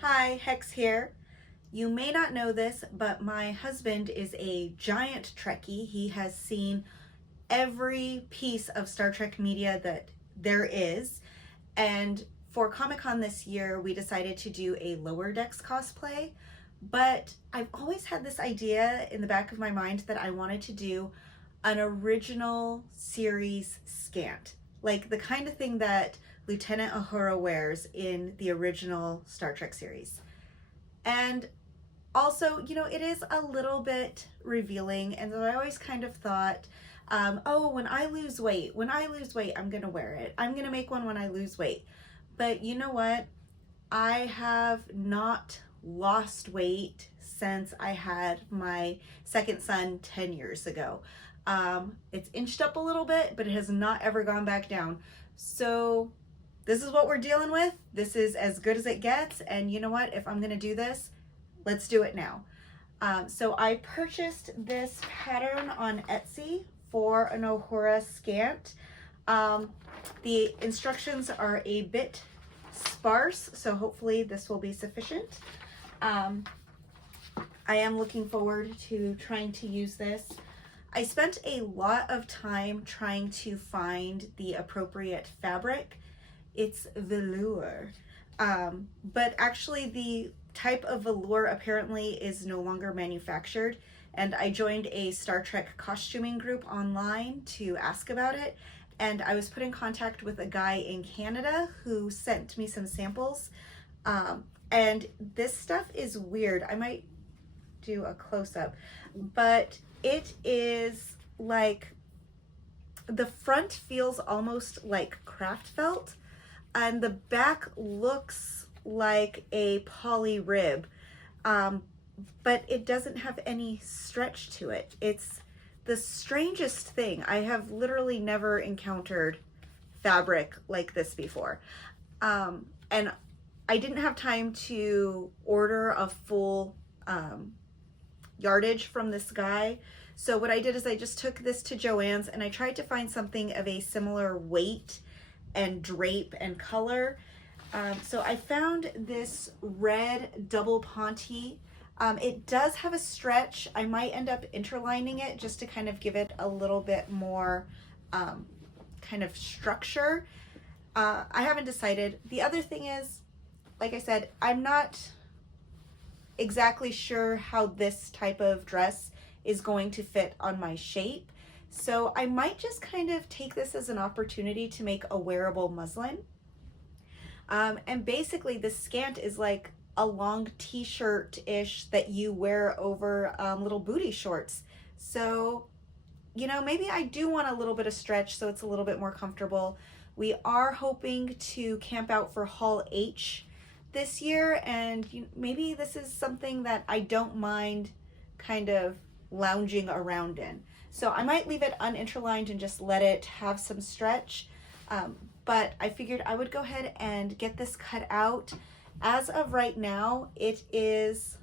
Hi, Hex here. You may not know this, but my husband is a giant Trekkie. He has seen every piece of Star Trek media that there is. And for Comic-Con this year, we decided to do a Lower Decks cosplay. But I've always had this idea in the back of my mind that I wanted to do an original series Skant, like the kind of thing that Lieutenant Uhura wears in the original Star Trek series. And also, it is a little bit revealing, and so I always kind of thought, oh, when I lose weight, I'm gonna wear it. I'm gonna make one when I lose weight. But you know what? I have not lost weight since I had my second son 10 years ago. It's inched up a little bit, but it has not ever gone back down. So this is what we're dealing with. This is as good as it gets. And you know what? If I'm gonna do this, let's do it now. So I purchased this pattern on Etsy for an Uhura Skant. The instructions are a bit sparse, so hopefully this will be sufficient. I am looking forward to trying to use this. I spent a lot of time trying to find the appropriate fabric. It's velour, but actually the type of velour apparently is no longer manufactured, and I joined a Star Trek costuming group online to ask about it, and I was put in contact with a guy in Canada who sent me some samples, and this stuff is weird. I might do a close-up, but it is like, the front feels almost like craft felt, and the back looks like a poly rib, but it doesn't have any stretch to it. It's the strangest thing. I have literally never encountered fabric like this before. And I didn't have time to order a full yardage from this guy. So what I did is I just took this to Joann's and I tried to find something of a similar weight and drape and color. So I found this red double ponte. It does have a stretch. I might end up interlining it just to kind of give it a little bit more kind of structure. I haven't decided. The other thing is, like I said, I'm not exactly sure how this type of dress is going to fit on my shape. So I might just kind of take this as an opportunity to make a wearable muslin. And basically the Skant is like a long t-shirt-ish that you wear over little booty shorts. So, maybe I do want a little bit of stretch so it's a little bit more comfortable. We are hoping to camp out for Hall H this year, and maybe this is something that I don't mind kind of lounging around in. So I might leave it uninterlined and just let it have some stretch. But I figured I would go ahead and get this cut out. As of right now, it is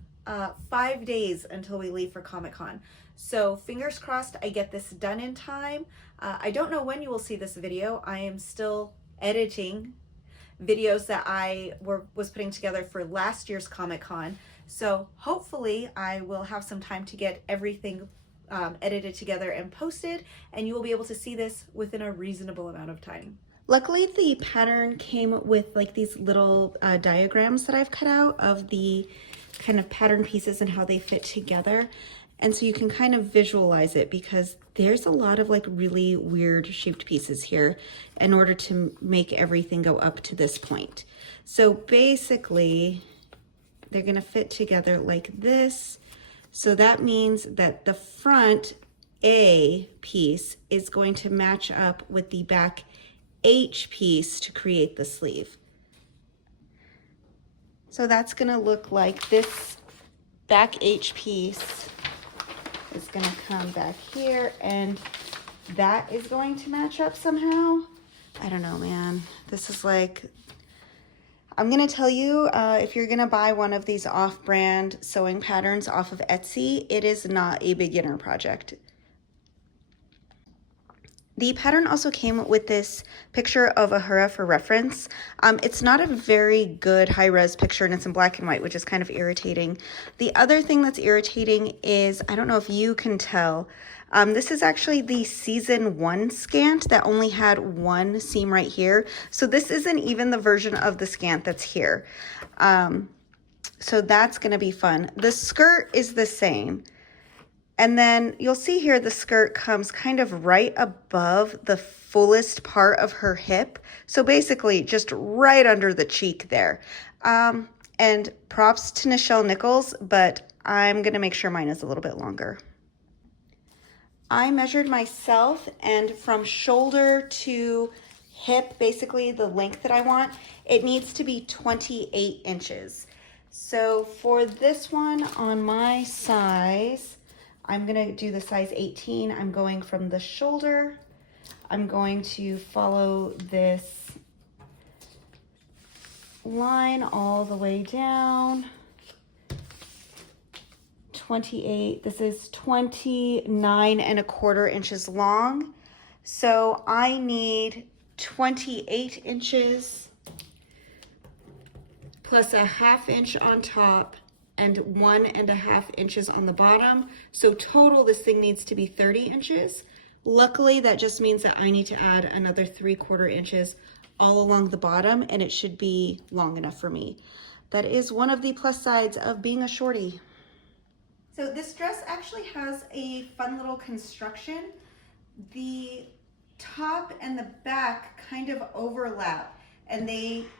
5 days until we leave for Comic-Con. So fingers crossed I get this done in time. I don't know when you will see this video. I am still editing videos that I was putting together for last year's Comic-Con. So hopefully I will have some time to get everything edited together and posted, and you will be able to see this within a reasonable amount of time. Luckily, the pattern came with like these little diagrams that I've cut out of the kind of pattern pieces and how they fit together. And so you can kind of visualize it, because there's a lot of like really weird shaped pieces here in order to make everything go up to this point. So basically, they're gonna fit together like this. So that means that the front A piece is going to match up with the back H piece to create the sleeve. So that's gonna look like this back H piece is gonna come back here, and that is going to match up somehow. I don't know, man. This is like, I'm gonna tell you, if you're gonna buy one of these off-brand sewing patterns off of Etsy, it is not a beginner project. The pattern also came with this picture of Ahura for reference. It's not a very good high-res picture, and it's in black and white, which is kind of irritating. The other thing that's irritating is, I don't know if you can tell, this is actually the season 1 Skant that only had one seam right here. So this isn't even the version of the Skant that's here. So that's gonna be fun. The skirt is the same. And then you'll see here the skirt comes kind of right above the fullest part of her hip. So basically just right under the cheek there. And props to Nichelle Nichols, but I'm gonna make sure mine is a little bit longer. I measured myself, and from shoulder to hip, basically the length that I want, it needs to be 28 inches. So for this one on my size, I'm gonna do the size 18. I'm going from the shoulder. I'm going to follow this line all the way down. 28, this is 29.25 inches long. So I need 28 inches plus a 1/2 inch on top and 1.5 inches on the bottom. So total, this thing needs to be 30 inches. Luckily, that just means that I need to add another 3/4 inches all along the bottom, and it should be long enough for me. That is one of the plus sides of being a shorty. So this dress actually has a fun little construction. The top and the back kind of overlap, and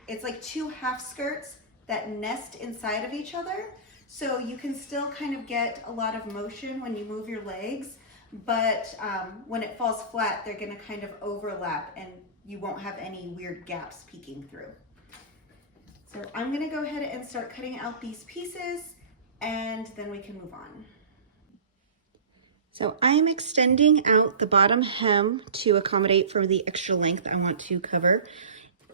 it's like 2 half skirts that nest inside of each other. So you can still kind of get a lot of motion when you move your legs, but when it falls flat, they're gonna kind of overlap and you won't have any weird gaps peeking through. So I'm gonna go ahead and start cutting out these pieces, and then we can move on. So I'm extending out the bottom hem to accommodate for the extra length I want to cover.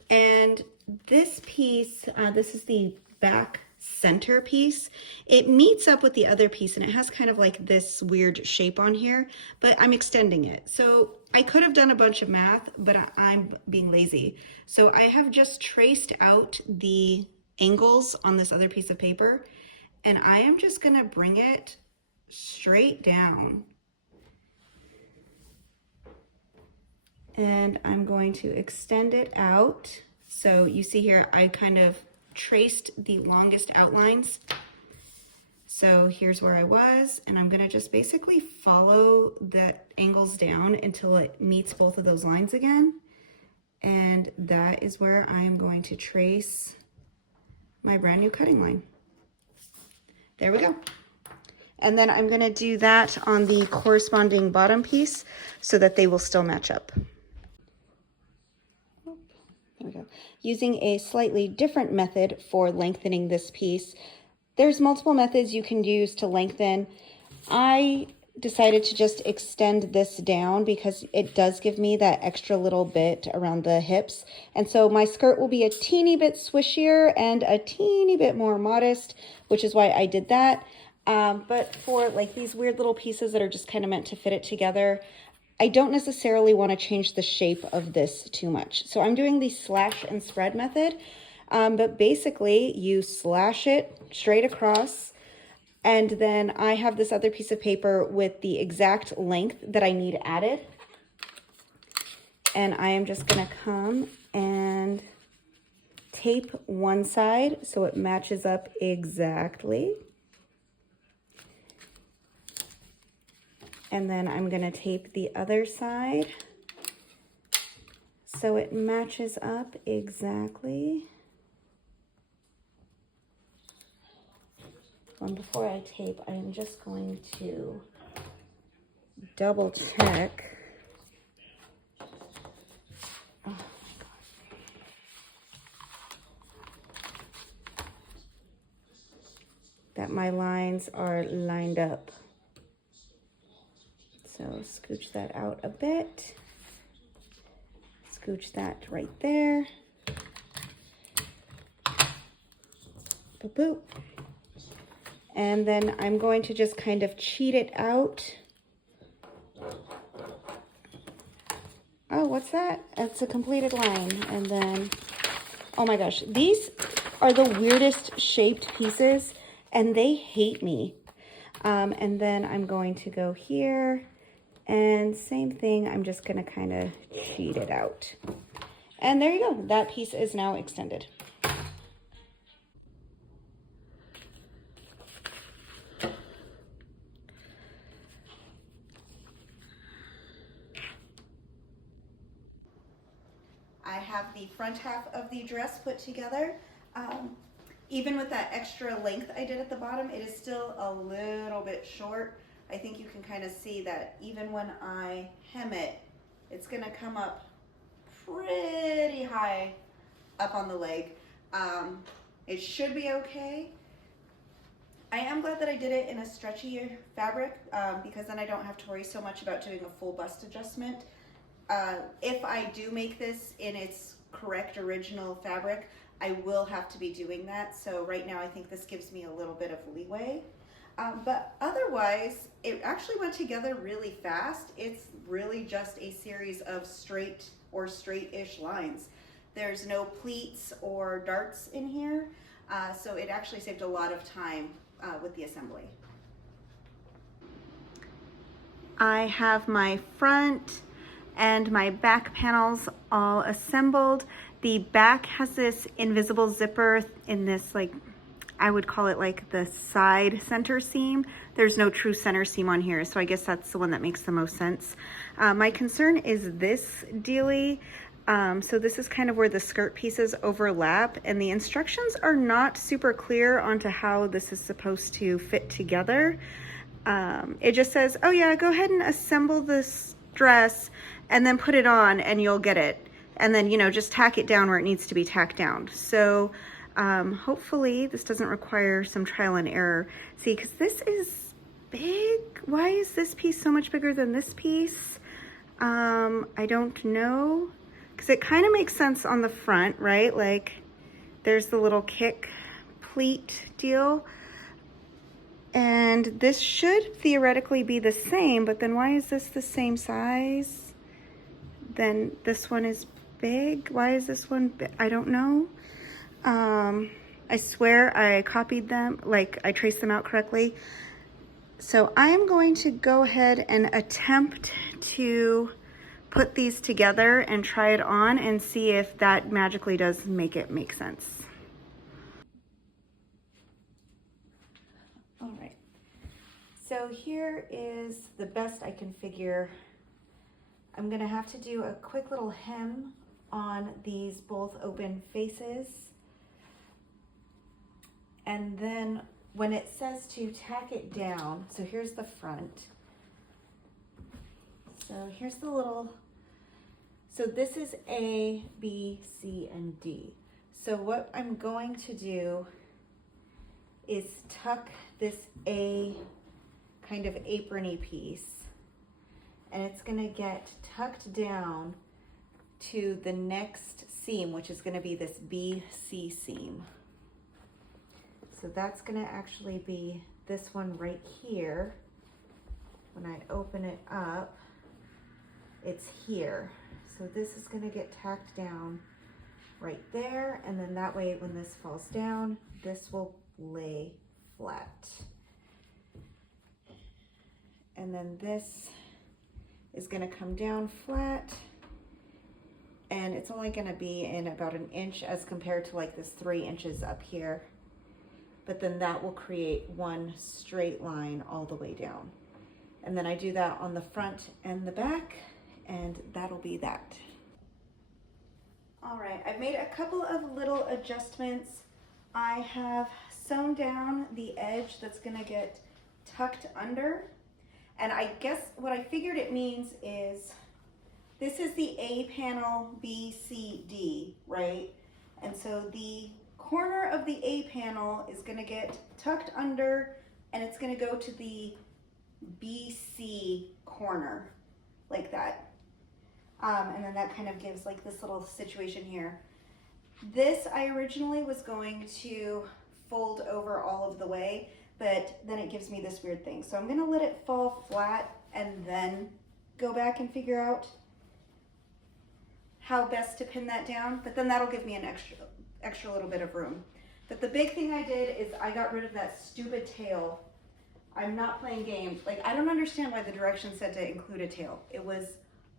And this piece, this is the back center piece. It meets up with the other piece, and it has kind of like this weird shape on here, but I'm extending it. So I could have done a bunch of math, but I'm being lazy. So I have just traced out the angles on this other piece of paper, and I am just gonna bring it straight down. And I'm going to extend it out. So you see here, I kind of traced the longest outlines. So here's where I was, and I'm gonna just basically follow the angles down until it meets both of those lines again. And that is where I am going to trace my brand new cutting line. There we go. And then I'm gonna do that on the corresponding bottom piece so that they will still match up. There we go. Using a slightly different method for lengthening this piece. There's multiple methods you can use to lengthen. I decided to just extend this down because it does give me that extra little bit around the hips. And so my skirt will be a teeny bit swishier and a teeny bit more modest, which is why I did that. But for like these weird little pieces that are just kind of meant to fit it together, I don't necessarily want to change the shape of this too much. So I'm doing the slash and spread method, but basically you slash it straight across, and then I have this other piece of paper with the exact length that I need added. And I am just gonna come and tape one side so it matches up exactly. And then I'm gonna tape the other side so it matches up exactly. And before I tape, I'm just going to double check. Oh my God. That my lines are lined up. So scooch that out a bit. Scooch that right there. Boop, boop. And then I'm going to just kind of cheat it out oh, what's that? It's a completed line. And then, oh my gosh, these are the weirdest shaped pieces and they hate me. And then I'm going to go here and same thing. I'm just going to kind of cheat it out. And there you go. That piece is now extended. I have the front half of the dress put together. Even with that extra length I did at the bottom, it is still a little bit short. I think you can kind of see that even when I hem it, it's gonna come up pretty high up on the leg. It should be okay. I am glad that I did it in a stretchy fabric because then I don't have to worry so much about doing a full bust adjustment. If I do make this in its correct original fabric, I will have to be doing that. So right now I think this gives me a little bit of leeway. But otherwise, it actually went together really fast. It's really just a series of straight or straight-ish lines. There's no pleats or darts in here, so it actually saved a lot of time with the assembly. I have my front and my back panels all assembled. The back has this invisible zipper in this, like, I would call it like the side center seam. There's no true center seam on here, so I guess that's the one that makes the most sense. My concern is this dealie. So this is kind of where the skirt pieces overlap, and the instructions are not super clear onto how this is supposed to fit together. It just says, oh yeah, go ahead and assemble this dress and then put it on and you'll get it. And then, you know, just tack it down where it needs to be tacked down. So hopefully this doesn't require some trial and error. See, because this is big. Why is this piece so much bigger than this piece? I don't know. Because it kind of makes sense on the front, right? Like there's the little kick pleat deal. And this should theoretically be the same, but then why is this the same size? Then this one is big. Why is this one big? I don't know. I swear I copied them, like I traced them out correctly. So I'm going to go ahead and attempt to put these together and try it on and see if that magically does make it make sense. All right, so here is the best I can figure. I'm gonna have to do a quick little hem on these both open faces. And then when it says to tack it down, so here's the front. So here's the little, so this is A, B, C, and D. So what I'm going to do is tuck this A kind of aprony piece, and it's gonna get tucked down to the next seam, which is gonna be this BC seam. So that's gonna actually be this one right here. When I open it up, it's here. So this is gonna get tacked down right there, and then that way when this falls down, this will lay flat. And then this is gonna come down flat, and it's only gonna be in about 1 inch as compared to like this 3 inches up here. But then that will create one straight line all the way down. And then I do that on the front and the back, and that'll be that. All right, I've made a couple of little adjustments. I have sewn down the edge that's gonna get tucked under. And I guess what I figured it means is, this is the A panel, B, C, D, right? And so the corner of the A panel is gonna get tucked under, and it's gonna go to the BC corner, like that. And then that kind of gives like this little situation here. This I originally was going to fold over all of the way, but then it gives me this weird thing. So I'm gonna let it fall flat and then go back and figure out how best to pin that down, but then that'll give me an extra little bit of room. But the big thing I did is I got rid of that stupid tail. I'm not playing games. Like, I don't understand why the directions said to include a tail. It was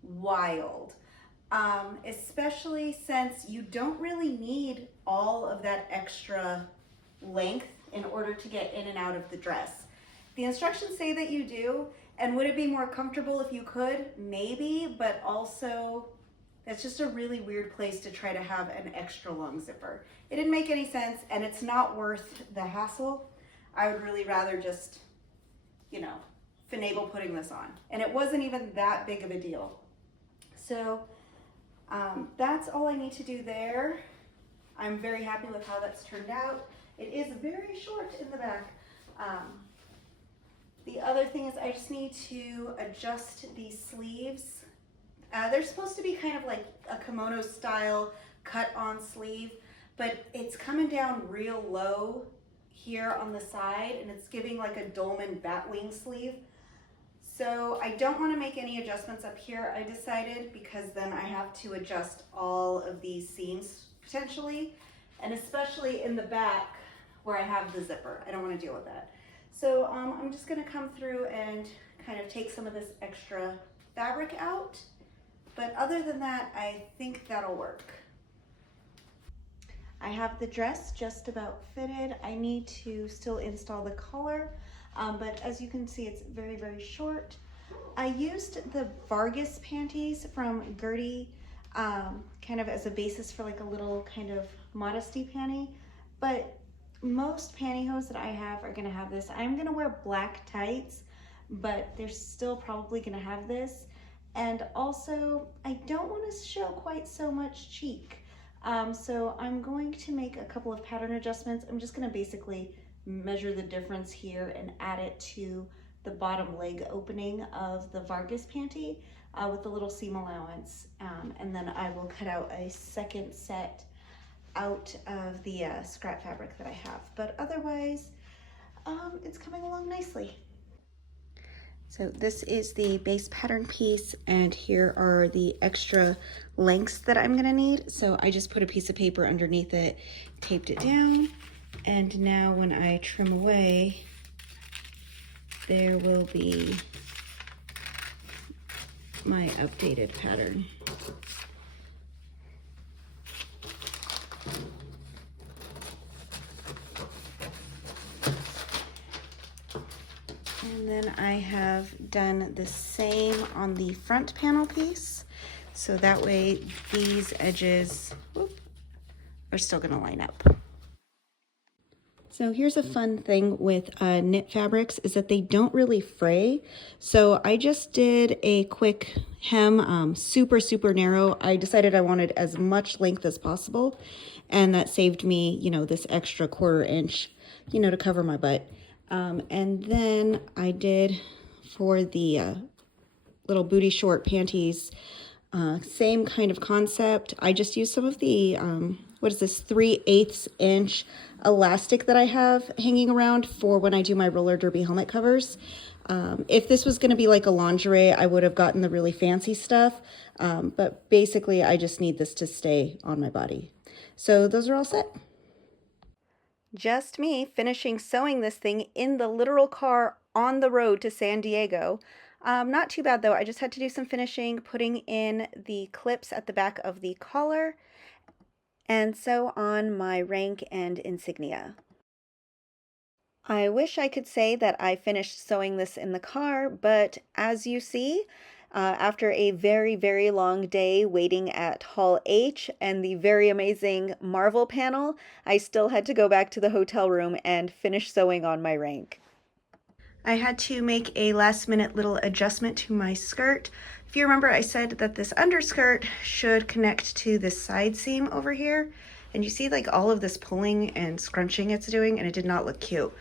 wild. Especially since you don't really need all of that extra length in order to get in and out of the dress. The instructions say that you do, and would it be more comfortable if you could? Maybe, but also that's just a really weird place to try to have an extra long zipper. It didn't make any sense, and it's not worth the hassle. I would really rather just, you know, finagle putting this on. And it wasn't even that big of a deal. So that's all I need to do there. I'm very happy with how that's turned out. It is very short in the back. The other thing is I just need to adjust these sleeves. They're supposed to be kind of like a kimono style cut on sleeve, but it's coming down real low here on the side, and it's giving like a dolman batwing sleeve. So I don't want to make any adjustments up here, I decided, because then I have to adjust all of these seams potentially, and especially in the back where I have the zipper. I don't want to deal with that. So I'm just going to come through and kind of take some of this extra fabric out. But other than that, I think that'll work. I have the dress just about fitted. I need to still install the collar, but as you can see, it's very, very short. I used the Vargas panties from Gertie kind of as a basis for like a little kind of modesty panty, but most pantyhose that I have are gonna have this. I'm gonna wear black tights, but they're still probably gonna have this. And also, I don't want to show quite so much cheek. So I'm going to make a couple of pattern adjustments. I'm just going to basically measure the difference here and add it to the bottom leg opening of the Vargas panty with a little seam allowance. And then I will cut out a second set out of the scrap fabric that I have. But otherwise, it's coming along nicely. So this is the base pattern piece, and here are the extra lengths that I'm gonna need. So I just put a piece of paper underneath it, taped it down, and now when I trim away, there will be my updated pattern. And then I have done the same on the front panel piece. So that way these edges are still gonna line up. So here's a fun thing with knit fabrics is that they don't really fray. So I just did a quick hem, super, super narrow. I decided I wanted as much length as possible. And that saved me, you know, this extra 1/4 inch, you know, to cover my butt. And then I did for the little booty short panties, same kind of concept. I just used some of the, what is this, 3/8 inch elastic that I have hanging around for when I do my roller derby helmet covers. If this was going to be like a lingerie, I would have gotten the really fancy stuff. But basically, I just need this to stay on my body. So those are all set. Just me finishing sewing this thing in the literal car on the road to San Diego. Not too bad though. I just had to do some finishing, putting in the clips at the back of the collar, and sew on my rank and insignia. I wish I could say that I finished sewing this in the car, but as you see, after a very, very long day waiting at Hall H and the very amazing Marvel panel, I still had to go back to the hotel room and finish sewing on my rank. I had to make a last minute little adjustment to my skirt. If you remember, I said that this underskirt should connect to this side seam over here. And you see like all of this pulling and scrunching it's doing, and it did not look cute.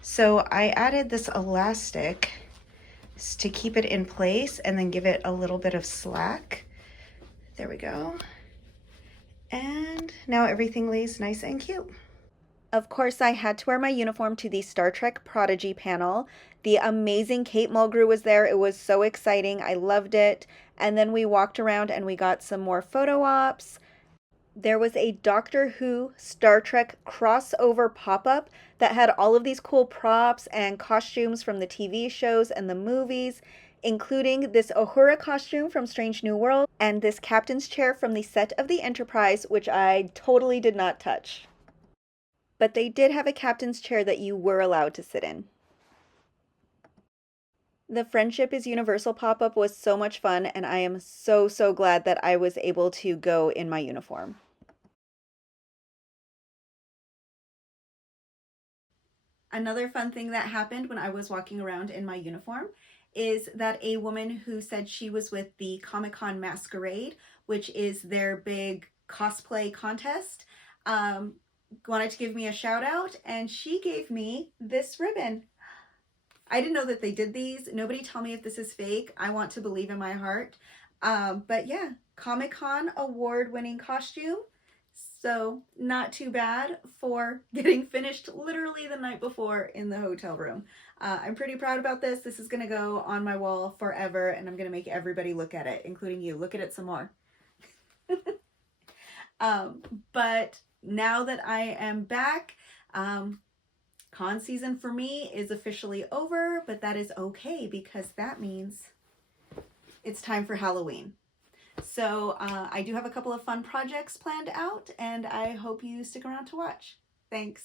So I added this elastic to keep it in place and then give it a little bit of slack. There we go. And now everything lays nice and cute. Of course, I had to wear my uniform to the Star Trek Prodigy panel. The amazing Kate Mulgrew was there. It was so exciting. I loved it. And then we walked around and we got some more photo ops. There was a Doctor Who Star Trek crossover pop up that had all of these cool props and costumes from the TV shows and the movies, including this Uhura costume from Strange New World and this captain's chair from the set of the Enterprise, which I totally did not touch. But they did have a captain's chair that you were allowed to sit in. The Friendship is Universal pop up was so much fun, and I am so, so glad that I was able to go in my uniform. Another fun thing that happened when I was walking around in my uniform is that a woman who said she was with the Comic-Con Masquerade, which is their big cosplay contest, wanted to give me a shout out, and she gave me this ribbon. I didn't know that they did these. Nobody tell me if this is fake. I want to believe in my heart. But yeah, Comic-Con award-winning costume. So not too bad for getting finished literally the night before in the hotel room. I'm pretty proud about this. This is going to go on my wall forever, and I'm going to make everybody look at it, including you. Look at it some more. But now that I am back, con season for me is officially over, but that is okay because that means it's time for Halloween. So I do have a couple of fun projects planned out, and I hope you stick around to watch. Thanks.